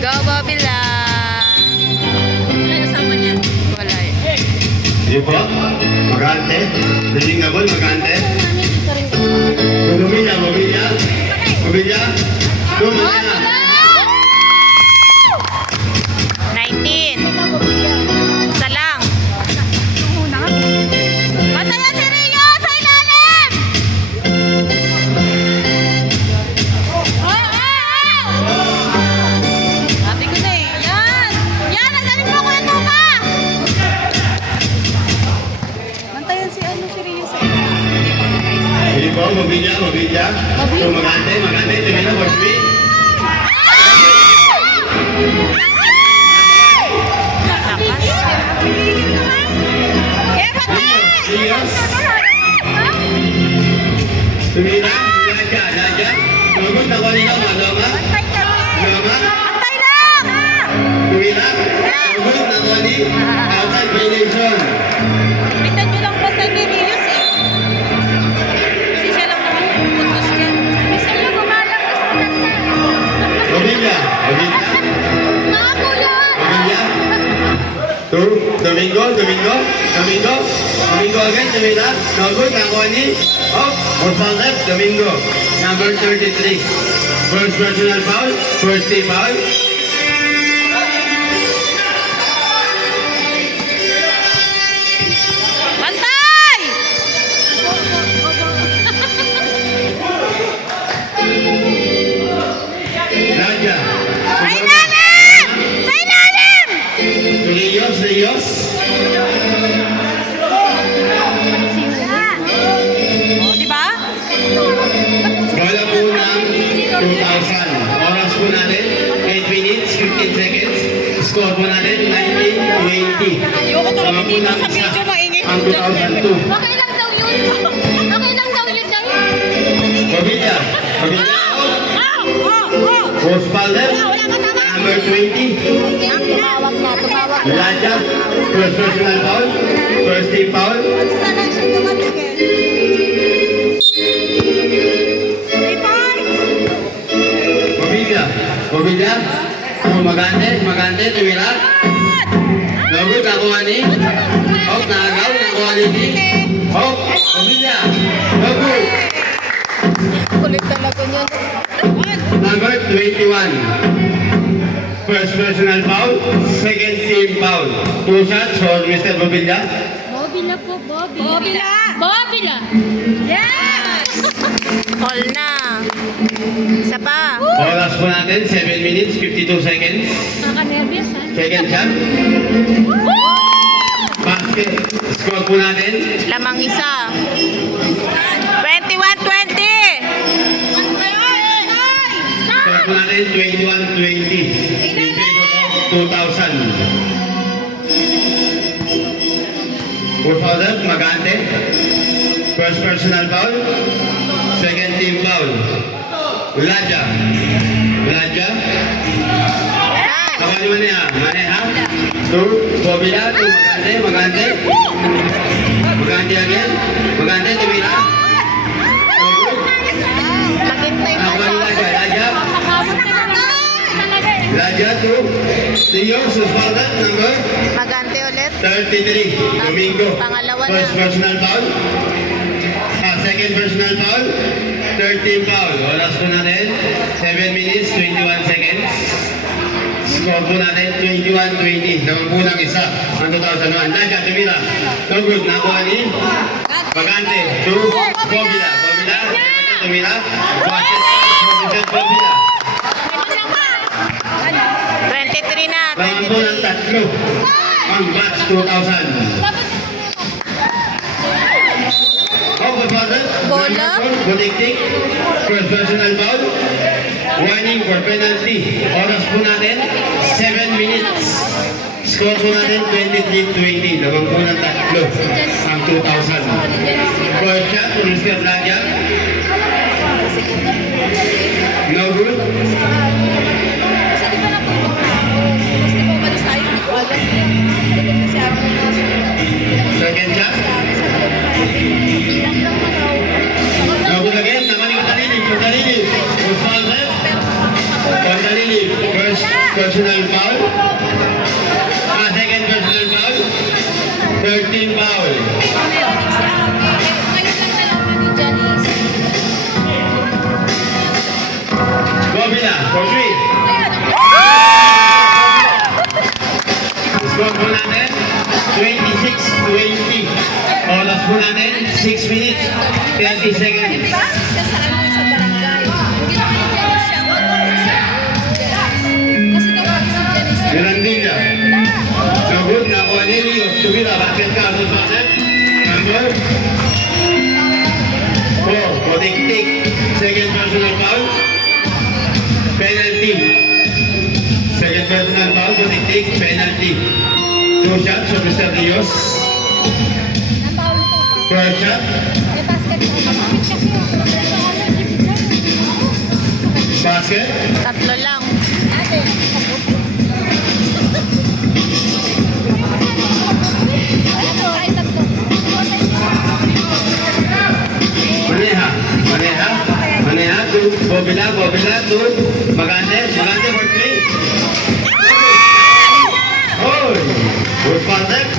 Go, Bobby lang. Ano kasama niya? Wala eh. Sige po. Magante. Daling gabon, magante. Mobilya, mobilya. Mobilya. Mobilya. 19. Isa lang. Patayan si Rio sa ilalim! Ate ko na eh. Yan! Yan! Ang galing mo ko ito ba? Bantayan si Rio sa ilalim. Sige po, mobilya, mobilya. So, magante, magante. Tingnan na, Bobby. Serious? Tumira, Naja, Naja. Tungkol na ko nila, Maloma. Maloma. Antay lang! Tumira, tungkol na ko ni outside violation. Bitan nyo lang bantay kay Rios eh. Kasi siya lang naman puputos yan. Bisa lang gumalang sa kanta. Mobilya, mobilya. Ako yan! Mobilya. Domingo, Domingo, Domingo. Domingo again, Tumira. Tungkol na ko ni Orfalep, Domingo. Number 33. First personal foul, first team foul. Bantay! Naja. Sa ilalim! Sa ilalim! Rios, Rios. O, di ba? Bola po ng 2,000. Oras po natin, 8 minutes, 15 seconds. Score po natin, 19-20. Ayoko ko Tama po ng sa isa, video, maingay ang ko dyan. 2002. Okay lang daw yun. Okay lang daw yun dahil. Pabilla, Pabilla out. Post Palmer, number 20. Tumawag na, tumawag na. Laja, first personal foul, first team foul. Sana siya tumatigil. Pabilla, Pabilla. Magante, magante, tumira. Lagot, nakuha ni. Hop, nakagaw, nakuha ni. Hop, Pabilla. Lagot. Kulit talaga niya. Number 21. First personal foul, second team foul. 2 shots for Mr. Bobilla. Bobila po, Bobila. Bobila! Bobila. Yes! All na. Isa pa. Oras po natin, 7 minutes, 52 seconds. Nakaka-nervous ha. Second shot. Basket. Score po natin. Lamang isa. 21-20. Score po natin, 21-20. In favor of 2,000. For further, Magante. First personal foul. Second team foul. Laja. Laja. Kawali mo niya. Mane ha? 2. Bobila. 2. Magante. Magante. Magante again. Magante. Tumira. Maghintay pa Nakawali Laja. Laja. Nakabot ka na talaga eh. Laja 2. Leo. Suspended. Number Magante ulit. 33. Domingo. Pangalawa na. First personal foul. Second personal foul. Third team foul. Oras po natin. 7 minutes, 21 seconds. Score po natin, 21-20. Naman po ng isa. Ang 2001. Laja, tumira. So good. Nakuha ni Bagante. 2. Bobila. Bobila. Tumira. Bobila. 23 na. Naman po ng 3. Ang batch 2000. Okay, father. Bola. Butik-tik. First personal foul. Warning for penalty. Oras po natin, 7 minutes. Score po natin, 23-20. Lamang po ng 3. Ang 2,000. First shot, Mr. Laja. No good. Kasi di ba natulog na ako? Tapos di ba umalis tayo? Hindi ko alam. Hindi ko sabi na Second shot. No good again. personal foul. Second personal foul. 13 foul. Ngayon lang nalaman ni Janice. Gobila, for 3. Score po natin, 26-20. Oras po natin, 6 minutes, 30 seconds. Kasaan mo sa barangay. Hindi naman ni Janice siya. Kasi naman si Janice. Mirandilla. So good, nakuha ni Rio. Tumira, basket ka, out of basket. Number 4, Potik-tik. Second personal foul. Penalty. Second personal foul, Potik-tik, penalty. 2 shots for Mr. Rios. First shot. Basket. Tatlo lang. Maneha. Maneha. Maneha. To Bobila. Bobila. To Magante. Magante for 3. Oh! Good contact.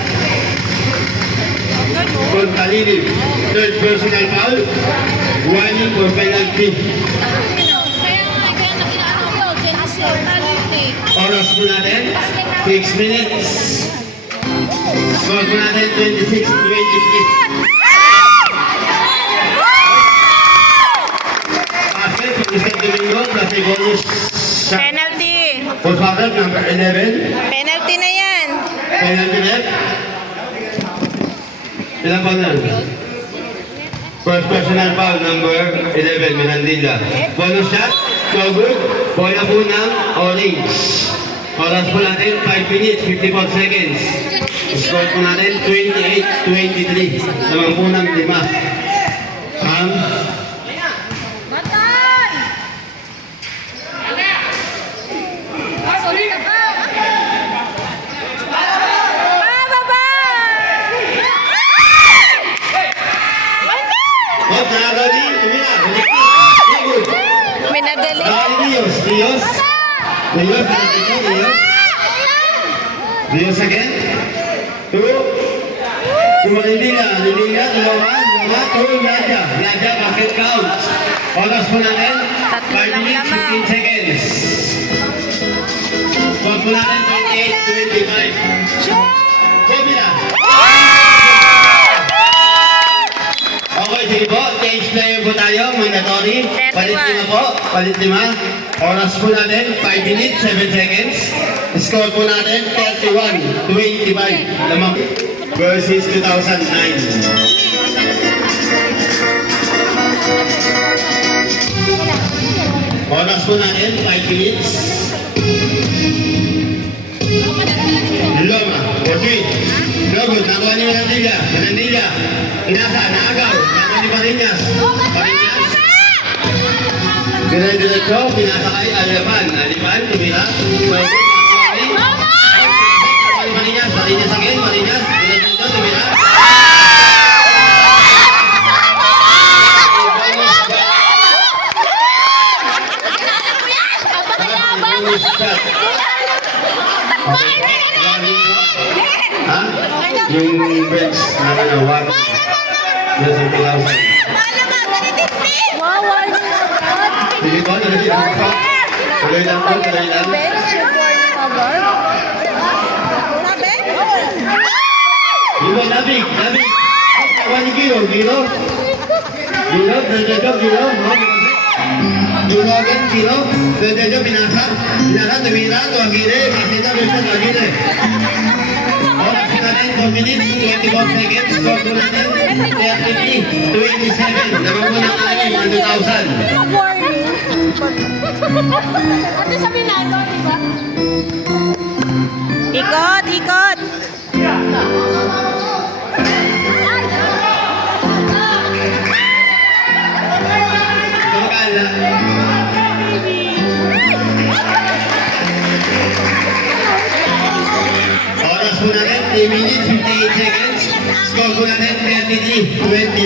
Contalini. Third personal foul. Warning for penalty. Kaya nga, inaano ko, Janice. Oras po natin, 6 minutes. Score po natin, 26-23. Basket for Mr. Domingo, plus a bonus shot. Penalty. For Father, number 11. Penalty na yan. Penalty net. Ilan pa na? First personal foul, number 11, Mirandilla. Bonus shot, so good. Bola po ng orange. Oras po natin, 5 minutes, 54 seconds. Score po natin, 28-23. Naman po ng 5. Ang Batay! Sorry na ka. Baba! Hop, nakagawin. Tumira. Very good. Minadali. Rios. Rios. Rios. Rios. Rios again. 2. Tumalindila. Lindila. Dalawa. Two. Nadia. Nadia. Basket count. Oras po natin. 5 minutes, 15 seconds. Score po natin. 28-25. Gobila. Okay, sige po. Change player po tayo. Mandatory. Palit 5 po. Palit 5. Oras po natin. 5 minutes, 7 seconds. Score po natin. 31-25. Lamang versus 2009. Oras po natin. 5 minutes. Loma. 14. Logos. Nakuha ni Manandilla. Manandilla. Inasa. Naagaw. Nakuha ni Parinas. Parinas. Dire-diretso. Pinasa kay Alipan. Alipan. Tumira. Logos. Nakuha ni Parinas. Parinas again. Parinas. Diretso. Tumira. Ha? Yung bench na kanawag. Yes, ang pilasan. Sige po, tuloy lang po. Tuloy lang po, tuloy lang. Gilo, labig, labig. Kawan ni Gilo, Gilo. Gilo, Dedejo, Gilo. Gilo again, Gilo. Dedejo, binasa. Binasa, tumira, tuwagire. Masita, bisa, tuwagire. Oras natin, 4 minutes, 24 seconds. Score po natin, 30-27. Naman po ng anim, 1,000. Ate sabi na ano, di ba? Ikot, ikot. Tulkala. Oras po natin, 3 minutes, 58 seconds. Score po natin, 33-29.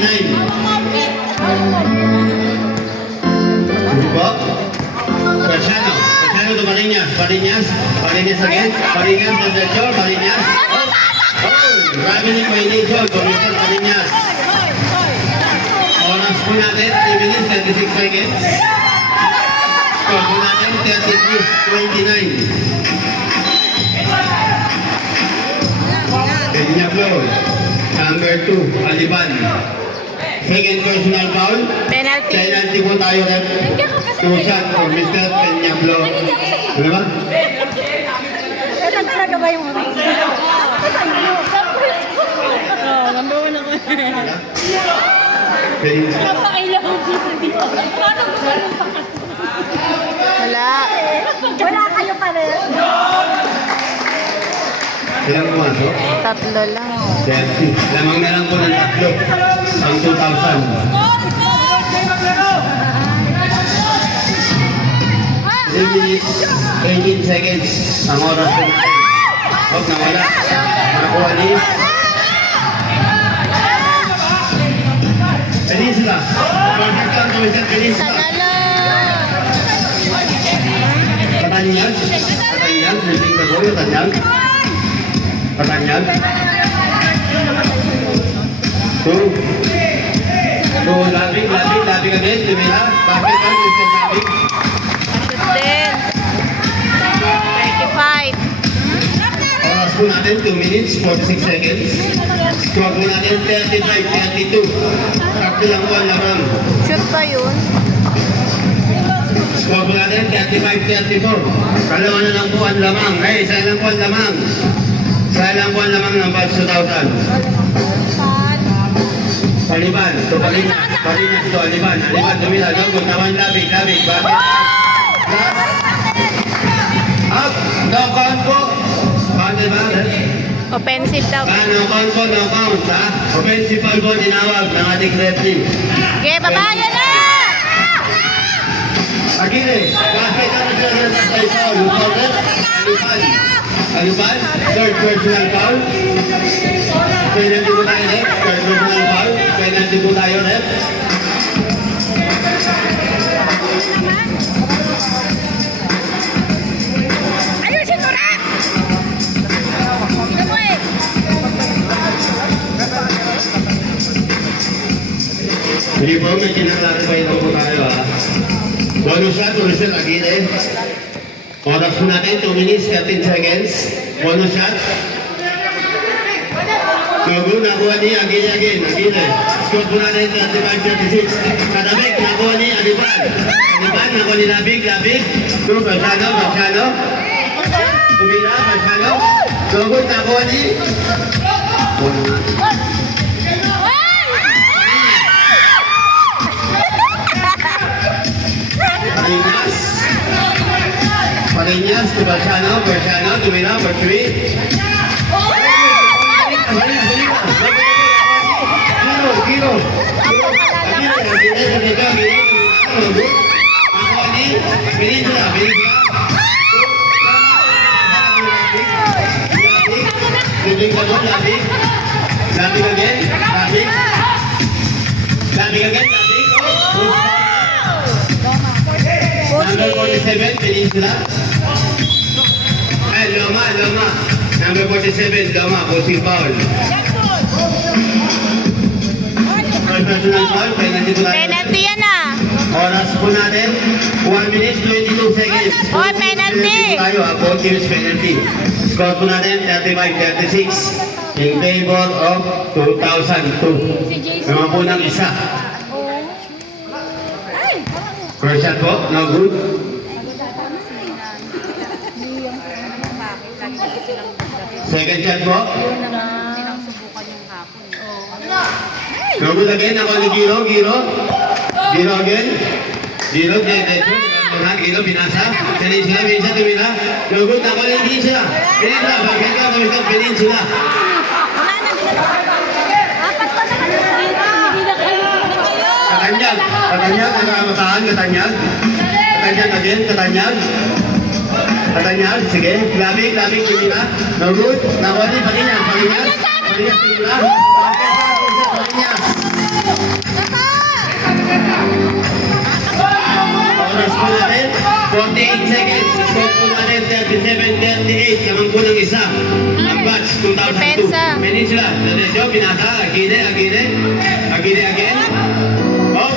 Sige po. Persano. Persano to Parinas. Parinas. Parinyas again. Parinyas, diretso. Parinyas. Traveling violation. Commissioner Parinyas. Oras po natin, 3 minutes, 36 seconds. Score po natin, 33-29. Kenya Flow. Number 2, Aliban. Second personal foul. Penalty. Penalty po tayo, rep. 2 shot for Mr. Kenya Flow. Ano ba? Ano talaga ba yung mga? Oo, number 1 ako. Napakailangan dito. Paano ba ganun pa kasi? Wala. Wala kayo pa rin. Ilang pumasok? 3 lang. 30. Lamang na lang po ng tatlo. Ang 2,000. 3 minutes, 18 seconds. Ang oras po natin. Huwag nawala. Nakuha ni. Peninsula. Perfect lang, Commissioner Peninsula. Sana lang. Patanyag. Patanyag. Flipping the ball. Patanyag. Patanyag. 2. Labing agad. Tumila. Bakit ka, Mr. Labing? Shoot din. 35. Oras po natin, 2 minutes, 46 seconds. Score po natin, 35-32. Tatlo lang po ang lamang. Shoot ba yun? Score po natin, 35-34. Dalawa na lang po ang lamang. Ay, isa lang po ang lamang. Isa lang po ang lamang ng batch 2,000. Paliban, to Paliban. Paliban to Aliban. Aliban, tumila. Gagod naman, labig. Bakit? Last. Up. No count po. Count ba? Offensive daw. No count po, no count. Ha? Offensive foul po, tinawag ng ating referee. Okay, babayan na! Aguirre, bakit ang nagsasal na tayo foul? Foul, Aliban, third personal foul. Penalty po tayo, rep. Third personal foul. Penalty po tayo, rep. Ayusin mo na! Ito mo eh. Hindi po, may kinaklarify lang po tayo, ha. Bonus shot, Aguirre. Oras po natin, 2 minutes, 13 seconds. Bonus shot. Gogo, nakuha ni Aguirre. Score po natin, 35-36. Kadamik, nakuha ni Aliban. Nakuha ni Labig. Go, Marciano. Tumila, Marciano. Gogo, nakuha ni... Parinyas to Marciano, tumila, Marciano. Giro. Peninsula. Labig again. Number 47, Peninsula. Loma. Number 47, Loma, posing foul. Personal foul, penalty po natin. Penalty yan ah. Oras po natin, 1 minute, 22 seconds. Oh, penalty! Tayo, 4 teams penalty. Score po natin, 35-36. In favor of 2002. Naman po ng isa. First shot po, no good. Second shot po. No good again, ako ni Giro again. Giro, binasa. Peninsula, tumila. No good, ako ni Peninsula. Bakit ka, Commissioner Peninsula. Apat pa naman dito. Hindi na kayo. Katanyag, nagkakamataan, Katanyag again, Katanyag, sige, labig, tumila. No good, nakuha ni Paninyas, tumila. Paninyas. Oras po natin, 48 seconds. Score po natin, 37-36. 39-38. Kamang po ng isa. Ang batch, 2002. Depensa. Peninsula. Diretso, pinasa. Agine. Again. Oh,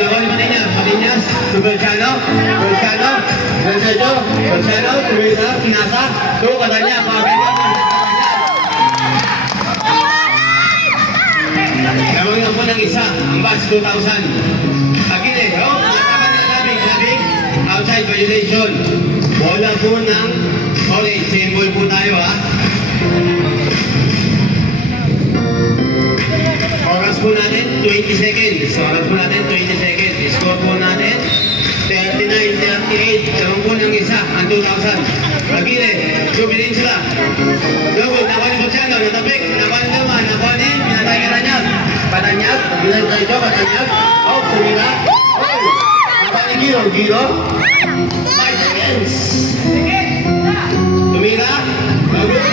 nakon Marinas. Superchano. Diretso. Superchano. Tumira. Pinasa. So, katanya. Pabito. Kamang po ng isa. Ang batch, 2000. Agine. Oh, sabing. Outside violation. Bola po ng orange. Symbol po tayo, ha? Oras po natin, 20 seconds. Score po natin, 39-38. Tamang po ng isa, ang 2,000. Agile, Peninsula. Lugod, nakuha po siya, natapik. Nakuha naman, pinatay ka na niya. Patanyag, bilang tayo, patanyag. Oh, sumira. Oh, nakuha ni Giro. 5 seconds. Tumira. Lugod.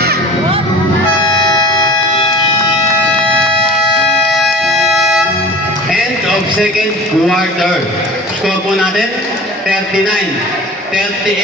End of second quarter. Score po natin, 39-38.